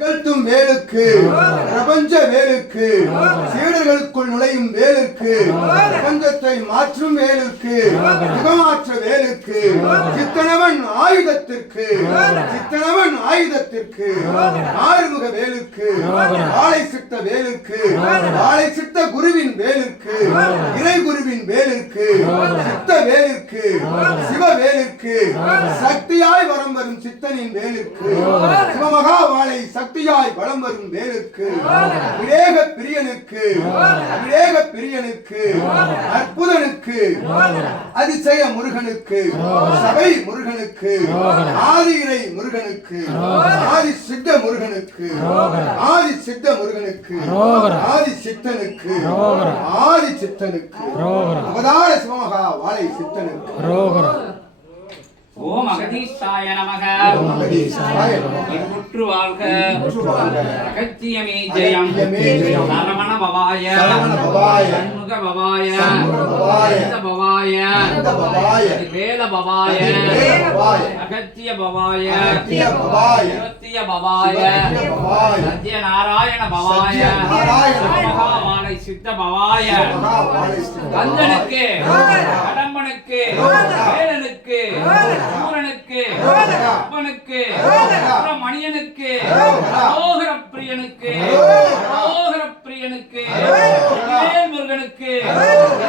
நிகழ்த்தும் வேலுக்கு பிரபஞ்ச வேலுக்கு சீடர்களுக்குள் நுழையும் வேலுக்கு பிரபஞ்சத்தை மாற்றும் வேலுக்கு யுகமாற்ற வேலுக்கு சித்தனவன் ஆயுதத்திற்கு ஆறுமுக வேலுக்கு வாழை சித்த வேலுக்கு வாழை சித்த குருவின் வேலுக்கு இறை குருவின் வேலுக்கு சித்த வேலுக்கு சிவ வேலுக்கு சக்தியாய் வரம் வரும் சித்தனின் வேலுக்கு சிவமகா வாழை சக்தியாய் வலம் வரும் வேலுக்கு விவேக பிரியனுக்கு அற்புதனுக்கு அதிசய முருகனுக்கு சபை முருகனுக்கு ஆதி இறை முருகனுக்கு ஆதி சித்த முருகனுக்கு ஆதி சித்த முருகனுக்கு ஆதி சித்தனுக்கு ஆதி சித்தனுக்கு அவதார சிவமகா வாழை சித்தனுக்கு ஓம் அகதீசாய நமக. இன்புற்று வாழ்க. அகத்தியமே ஜெயம். சரவண பவாய சண்முக பவாய பவாய வேல பவாய அகத்திய பவாய இருத்திய பவாய சத்யநாராயண பவாய மகாவாழை சித்த பவாய கந்தனுக்கு கடம்பனுக்கு வேலனுக்கு சூரனுக்கு அப்பனுக்கு மணியனுக்கு அரோகர பிரியனுக்கு வேல் முருகனுக்கு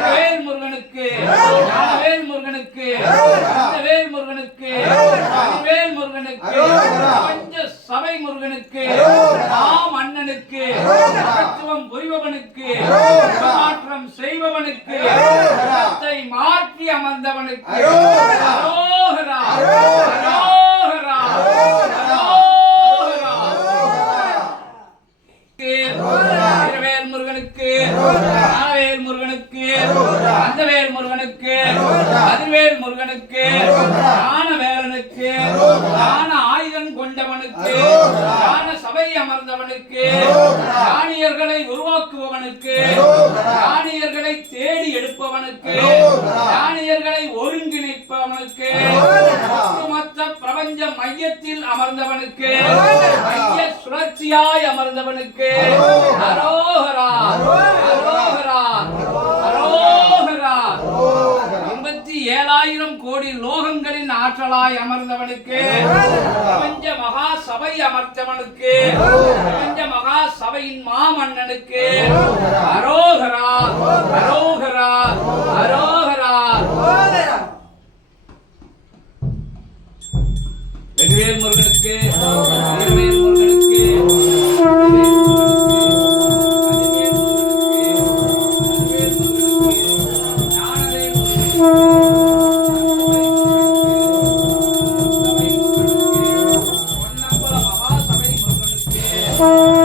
வேல் முருகனுக்கு வேல் முருகனுக்கு வேல் முருகனுக்கு வேல் முருகனுக்கு பஞ்ச சபை முருகனுக்கு நாம் அண்ணனுக்கு தத்துவம் புரிபவனுக்கு மாற்றம் செய்பவனுக்கு மாற்றி அமர்ந்தவனுக்கு அரோகரா அரோகரா வேல் முருகனுக்கு வேல் முருகனுக்கு அந்த வேல் முருகனுக்கு அதிர்வேல் முருகனுக்கு ஞான வேலனுக்கு ஞான ஆயுதம் கொண்டவனுக்கு ஞான சபை அமர்ந்தவனுக்கு ஞானியர்களை உருவாக்குபவனுக்கு ஞானியர்களை தேடி எடுப்பவனுக்கு ஞானியர்களை ஒருங்கிணைப்பவனுக்கு ஒட்டுமொத்த பிரபஞ்ச மையத்தில் அமர்ந்தவனுக்கு மைய சுழற்சியாய் அமர்ந்தவனுக்கு அரோகரா அரோகரா அரோகரா 87,000 கோடி லோகங்களின் ஆற்றலாய் அமர்ந்தவனுக்கு பிரபஞ்ச மகா சபை அமர்ந்தவனுக்கு பிரபஞ்ச மகா சபையின் மாமன்னனுக்கு அரோகரா அரோகரா அரோகரா வெற்றிவேல் முருகனுக்கு வீரவேல் முருகனுக்கு மகாசபை முருகனுக்கு